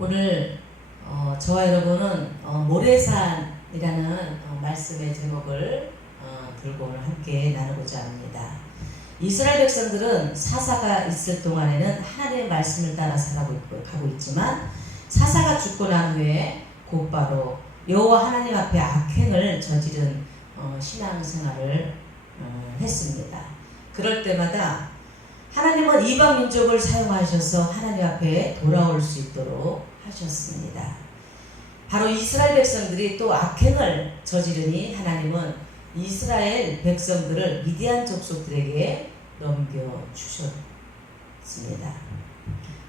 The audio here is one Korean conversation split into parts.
오늘 저와 여러분은 모래산이라는 말씀의 제목을 들고 오늘 함께 나누고자 합니다. 이스라엘 백성들은 사사가 있을 동안에는 하나님의 말씀을 따라 가고 있지만 사사가 죽고 난 후에 곧바로 여호와 하나님 앞에 악행을 저지른 신앙생활을 했습니다. 그럴 때마다 하나님은 이방 민족을 사용하셔서 하나님 앞에 돌아올 수 있도록 하셨습니다. 바로 이스라엘 백성들이 또 악행을 저지르니 하나님은 이스라엘 백성들을 미디안 족속들에게 넘겨주셨습니다.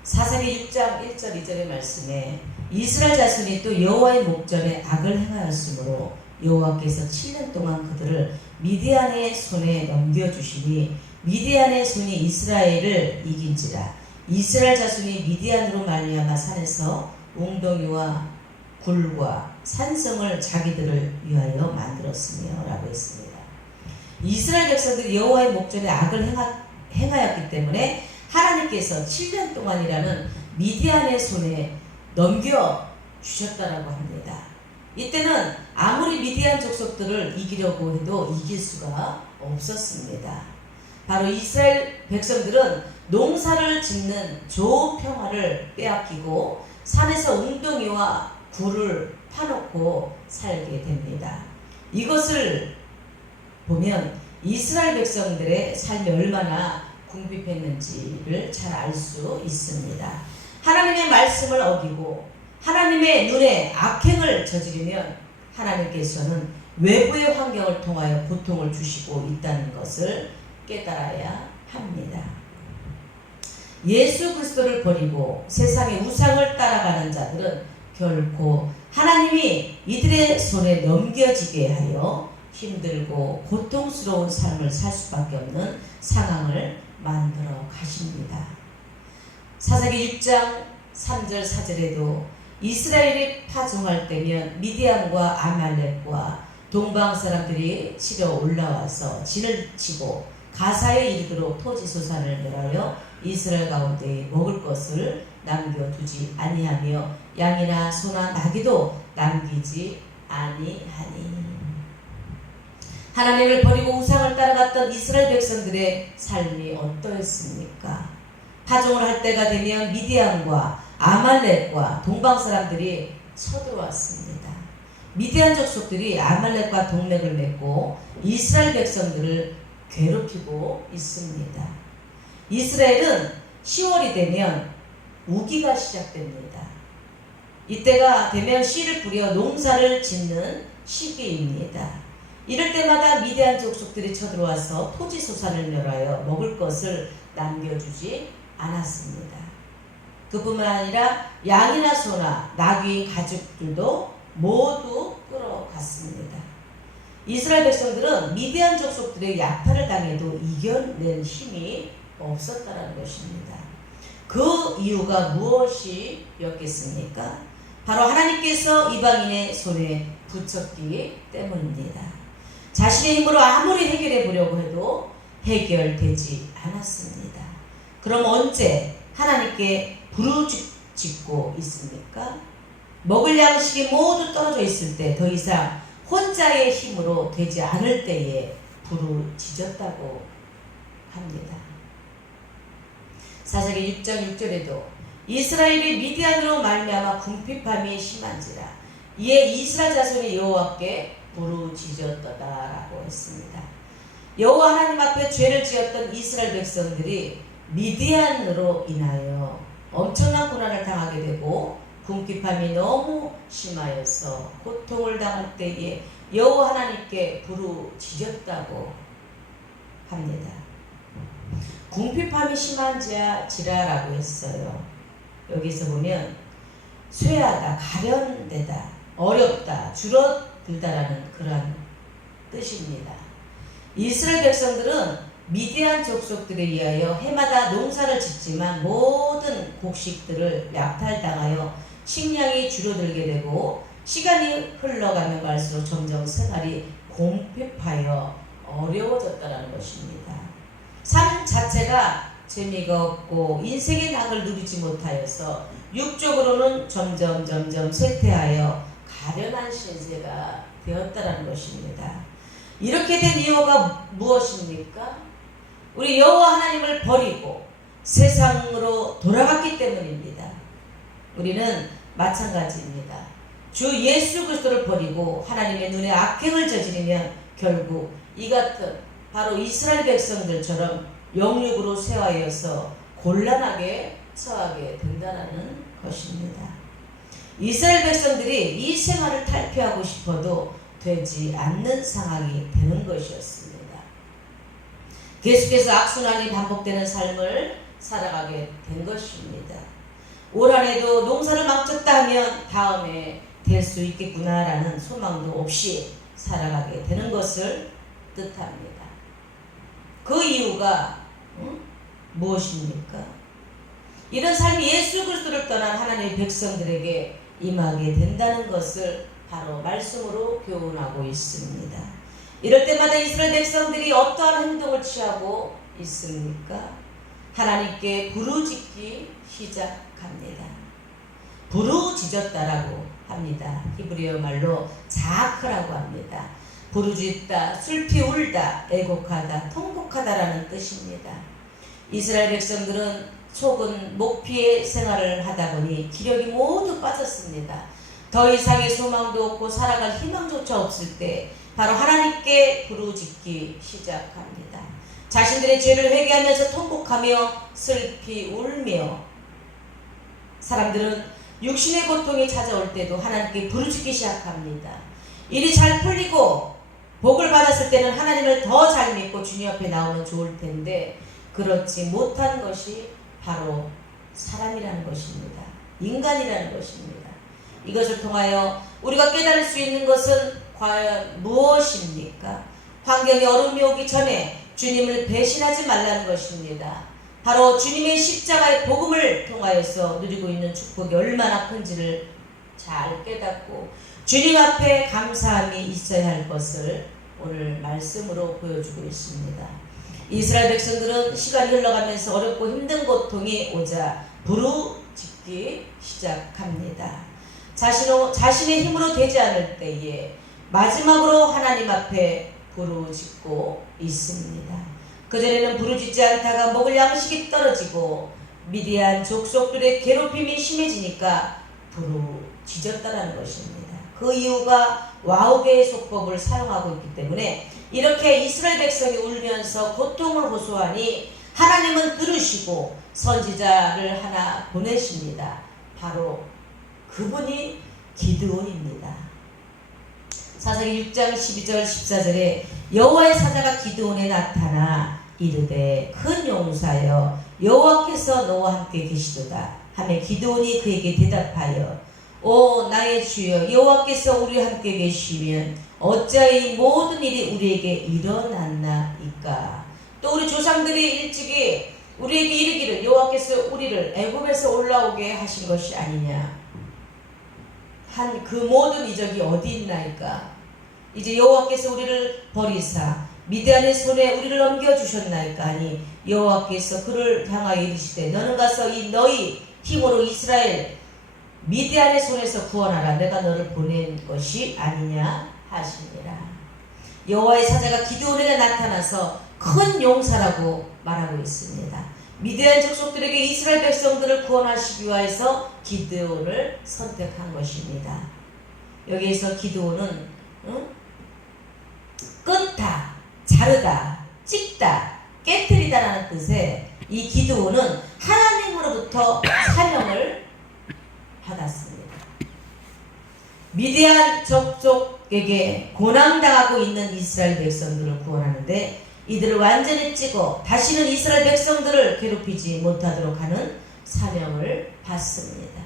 사사기 6장 1절 2절의 말씀에 이스라엘 자손이 또 여호와의 목전에 악을 행하였으므로 여호와께서 7년 동안 그들을 미디안의 손에 넘겨주시니 미디안의 손이 이스라엘을 이긴지라. 이스라엘 자손이 미디안으로 말미암아 산에서 웅덩이와 굴과 산성을 자기들을 위하여 만들었으며 라고 했습니다. 이스라엘 백성들이 여호와의 목전에 악을 행하였기 때문에 하나님께서 7년 동안이라는 미디안의 손에 넘겨주셨다라고 합니다. 이때는 아무리 미디안 족속들을 이기려고 해도 이길 수가 없었습니다. 바로 이스라엘 백성들은 농사를 짓는 조평화를 빼앗기고 산에서 웅덩이와 굴을 파놓고 살게 됩니다. 이것을 보면 이스라엘 백성들의 삶이 얼마나 궁핍했는지를 잘 알 수 있습니다. 하나님의 말씀을 어기고 하나님의 눈에 악행을 저지르면 하나님께서는 외부의 환경을 통하여 고통을 주시고 있다는 것을 깨달아야 합니다. 예수 그리스도를 버리고 세상의 우상을 따라가는 자들은 결코 하나님이 이들의 손에 넘겨지게 하여 힘들고 고통스러운 삶을 살 수밖에 없는 상황을 만들어 가십니다. 사사기 6장 3절 4절에도 이스라엘이 파종할 때면 미디안과 아말렉과 동방 사람들이 치러 올라와서 진을 치고 가사에 이르도록 토지소산을 멸하여 이스라엘 가운데 먹을 것을 남겨두지 아니하며 양이나 소나 나귀도 남기지 아니하니. 하나님을 버리고 우상을 따라갔던 이스라엘 백성들의 삶이 어떠했습니까? 파종을 할 때가 되면 미디안과 아말렉과 동방 사람들이 쳐들어왔습니다. 미디안 족속들이 아말렉과 동맹을 맺고 이스라엘 백성들을 괴롭히고 있습니다. 이스라엘은 10월이 되면 우기가 시작됩니다. 이때가 되면 씨를 뿌려 농사를 짓는 시기입니다. 이럴 때마다 미디안 족속들이 쳐들어와서 토지소산을 멸하여 먹을 것을 남겨주지 않았습니다. 그뿐만 아니라 양이나 소나 나귀 가축들도 모두 끌어갔습니다. 이스라엘 백성들은 미디안 족속들의 약탈을 당해도 이겨낸 힘이 없었다는 것입니다. 그 이유가 무엇이었겠습니까? 바로 하나님께서 이방인의 손에 붙였기 때문입니다. 자신의 힘으로 아무리 해결해 보려고 해도 해결되지 않았습니다. 그럼 언제 하나님께 부르짖고 있습니까? 먹을 양식이 모두 떨어져 있을 때 더 이상 혼자의 힘으로 되지 않을 때에 부르짖었다고 합니다. 사사기 6장 6절에도 이스라엘이 미디안으로 말미암아 궁핍함이 심한지라 이에 이스라엘 자손이 여호와께 부르짖었다라고 했습니다. 여호와 하나님 앞에 죄를 지었던 이스라엘 백성들이 미디안으로 인하여 엄청난 고난을 당하게 되고 궁핍함이 너무 심하여서 고통을 당할 때에 여호와 하나님께 부르짖었다고 합니다. 궁핍함이 심한지라라고 했어요. 여기서 보면 쇠하다, 가련되다, 어렵다, 줄어들다라는 그런 뜻입니다. 이스라엘 백성들은 미디안 족속들에 의하여 해마다 농사를 짓지만 모든 곡식들을 약탈당하여 식량이 줄어들게 되고 시간이 흘러가면 갈수록 점점 생활이 궁핍하여 어려워졌다는 것입니다. 삶 자체가 재미가 없고 인생의 낙을 누리지 못하여서 육적으로는 점점 쇠퇴하여 가련한 신세가 되었다라는 것입니다. 이렇게 된 이유가 무엇입니까? 우리 여호와 하나님을 버리고 세상으로 돌아갔기 때문입니다. 우리는 마찬가지입니다. 주 예수 그리스도를 버리고 하나님의 눈에 악행을 저지르면 결국 이 같은 바로 이스라엘 백성들처럼 영육으로 쇠하여서 곤란하게 처하게 된다는 것입니다. 이스라엘 백성들이 이 생활을 탈피하고 싶어도 되지 않는 상황이 되는 것이었습니다. 계속해서 악순환이 반복되는 삶을 살아가게 된 것입니다. 올 한해도 농사를 망쳤다 하면 다음에 될 수 있겠구나라는 소망도 없이 살아가게 되는 것을 뜻합니다. 그 이유가 무엇입니까? 이런 삶이 예수 그리스도를 떠난 하나님의 백성들에게 임하게 된다는 것을 바로 말씀으로 교훈하고 있습니다. 이럴 때마다 이스라엘 백성들이 어떠한 행동을 취하고 있습니까? 하나님께 부르짖기 시작합니다. 부르짖었다라고 합니다. 히브리어 말로 자크라고 합니다. 부르짖다, 슬피 울다, 애곡하다, 통곡하다라는 뜻입니다. 이스라엘 백성들은 속은 목피의 생활을 하다 보니 기력이 모두 빠졌습니다. 더 이상의 소망도 없고 살아갈 희망조차 없을 때 바로 하나님께 부르짖기 시작합니다. 자신들의 죄를 회개하면서 통곡하며 슬피 울며 사람들은 육신의 고통이 찾아올 때도 하나님께 부르짖기 시작합니다. 일이 잘 풀리고 복을 받았을 때는 하나님을 더 잘 믿고 주님 앞에 나오면 좋을 텐데 그렇지 못한 것이 바로 사람이라는 것입니다. 인간이라는 것입니다. 이것을 통하여 우리가 깨달을 수 있는 것은 과연 무엇입니까? 환경에 어려움이 오기 전에 주님을 배신하지 말라는 것입니다. 바로 주님의 십자가의 복음을 통하여서 누리고 있는 축복이 얼마나 큰지를 잘 깨닫고 주님 앞에 감사함이 있어야 할 것을 오늘 말씀으로 보여주고 있습니다. 이스라엘 백성들은 시간이 흘러가면서 어렵고 힘든 고통이 오자 부르짖기 시작합니다. 자신의 힘으로 되지 않을 때에 마지막으로 하나님 앞에 부르짖고 있습니다. 그전에는 부르짖지 않다가 먹을 양식이 떨어지고 미디안 족속들의 괴롭힘이 심해지니까 부르짖었다라는 것입니다. 그 이유가 와우개의 소법을 사용하고 있기 때문에 이렇게 이스라엘 백성이 울면서 고통을 호소하니 하나님은 들으시고 선지자를 하나 보내십니다. 바로 그분이 기드온입니다. 사사기 6장 12절 14절에 여호와의 사자가 기드온에 나타나 이르되 큰 용사여 여호와께서 너와 함께 계시도다 하매 기드온이 그에게 대답하여 오 나의 주여 여호와께서 우리와 함께 계시면 어찌하여 이 모든 일이 우리에게 일어났나이까. 또 우리 조상들이 일찍이 우리에게 이르기를 여호와께서 우리를 애굽에서 올라오게 하신 것이 아니냐 한 그 모든 이적이 어디 있나이까. 이제 여호와께서 우리를 버리사 미디안의 손에 우리를 넘겨주셨나이까 하니 여호와께서 그를 향하여 이르시되 너는 가서 이 너희 힘으로 이스라엘 미디안의 손에서 구원하라. 내가 너를 보낸 것이 아니냐 하시니라. 여호와의 사자가 기드온에게 나타나서 큰 용사라고 말하고 있습니다. 미디안 족속들에게 이스라엘 백성들을 구원하시기 위해서 기드온을 선택한 것입니다. 여기에서 기드온은 끊다, 자르다, 찍다, 깨뜨리다라는 뜻의 이 기드온은 하나님으로부터 사명을 받았습니다. 미디안 족속에게 고난당하고 있는 이스라엘 백성들을 구원하는데 이들을 완전히 찍어 다시는 이스라엘 백성들을 괴롭히지 못하도록 하는 사명을 받습니다.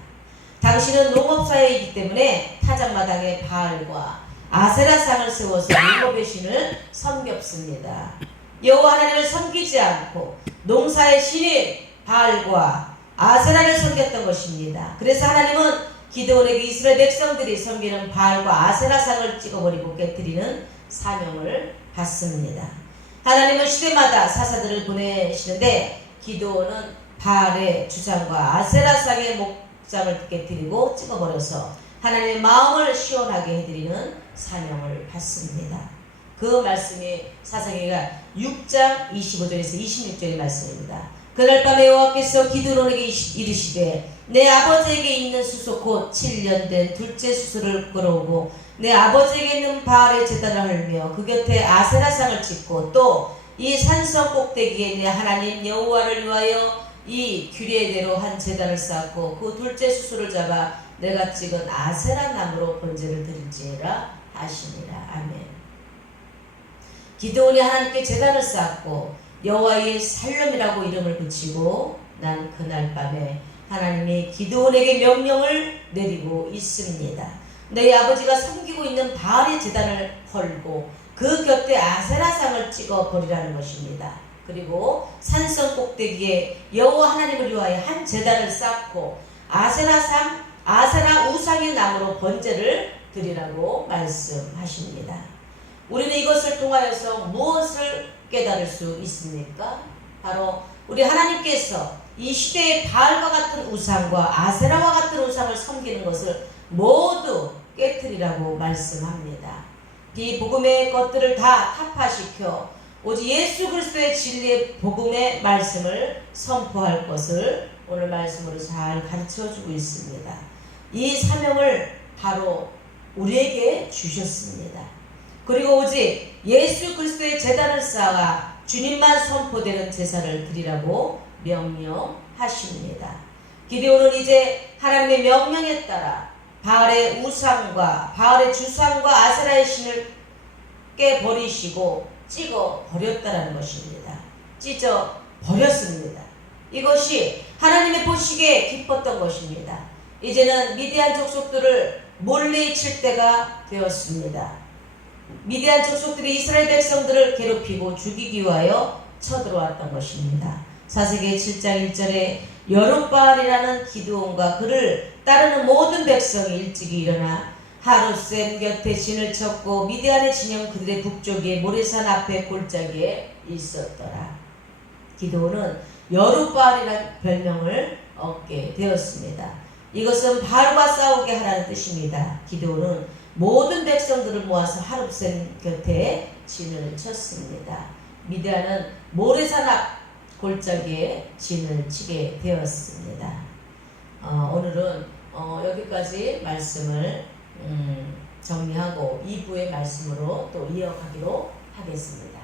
당신은 농업사회이기 때문에 타작마당에 바알과 아세라상을 세워서 율법의 신을 섬겼습니다. 여호와 하나님을 섬기지 않고 농사의 신인 바알과 아세라를 섬겼던 것입니다. 그래서 하나님은 기드온에게 이스라엘 백성들이 섬기는 바알과 아세라상을 찍어버리고 깨뜨리는 사명을 받습니다. 하나님은 시대마다 사사들을 보내시는데 기드온은 바알의 주상과 아세라상의 목장을 깨뜨리고 찍어버려서 하나님의 마음을 시원하게 해드리는 사명을 받습니다. 그 말씀이 사사기가 6장 25절에서 26절의 말씀입니다. 그날 밤에 여호와께서 기드온에게 이르시되 내 아버지에게 있는 수소 곧 7년 된 둘째 수소를 끌어오고 내 아버지에게 있는 바알의 제단을 헐며 그 곁에 아세라상을 짓고 또 이 산성 꼭대기에 내 하나님 여호와를 위하여 이 규례대로 한 제단을 쌓고 그 둘째 수소를 잡아 내가 찍은 아세라 나무로 번제를 드릴지어라 하시니라. 아멘. 기드온이 하나님께 제단을 쌓고 여호와의 살름이라고 이름을 붙이고 난 그날 밤에 하나님이 기드온에게 명령을 내리고 있습니다. 너희 아버지가 섬기고 있는 바알의 제단을 헐고 그 곁에 아세라상을 찍어 버리라는 것입니다. 그리고 산성 꼭대기에 여호와 하나님을 위하여 한 제단을 쌓고 아세라 우상의 나무로 번제를 드리라고 말씀하십니다. 우리는 이것을 통하여서 무엇을 깨달을 수 있습니까? 바로 우리 하나님께서 이 시대의 바알과 같은 우상과 아세라와 같은 우상을 섬기는 것을 모두 깨뜨리라고 말씀합니다. 비복음의 것들을 다 타파시켜 오직 예수 그리스도의 진리의 복음의 말씀을 선포할 것을 오늘 말씀으로 잘 가르쳐주고 있습니다. 이 사명을 바로 우리에게 주셨습니다. 그리고 오직 예수 그리스도의 제단을 쌓아 주님만 선포되는 제사를 드리라고 명령하십니다. 기드온은 이제 하나님의 명령에 따라 바알의 우상과 바알의 주상과 아세라의 신을 깨버리시고 찍어 버렸다는 것입니다. 찢어 버렸습니다. 이것이 하나님의 보시기에 기뻤던 것입니다. 이제는 미디안 족속들을 몰래 칠 때가 되었습니다. 미디안 족속들이 이스라엘 백성들을 괴롭히고 죽이기 위하여 쳐들어왔던 것입니다. 사사기 7장 1절에 여룻바알이라는 기드온과 그를 따르는 모든 백성이 일찍이 일어나 하룻셈 곁에 진을 쳤고 미디안의 진영 그들의 북쪽에 모래산 앞에 골짜기에 있었더라. 기드온은 여룻바알이라는 별명을 얻게 되었습니다. 이것은 바알과 싸우게 하라는 뜻입니다. 기드온은 모든 백성들을 모아서 하룻셈 곁에 진을 쳤습니다. 미디안은 모래산 앞 골짜기에 진을 치게 되었습니다. 오늘은 여기까지 말씀을 정리하고 2부의 말씀으로 또 이어가기로 하겠습니다.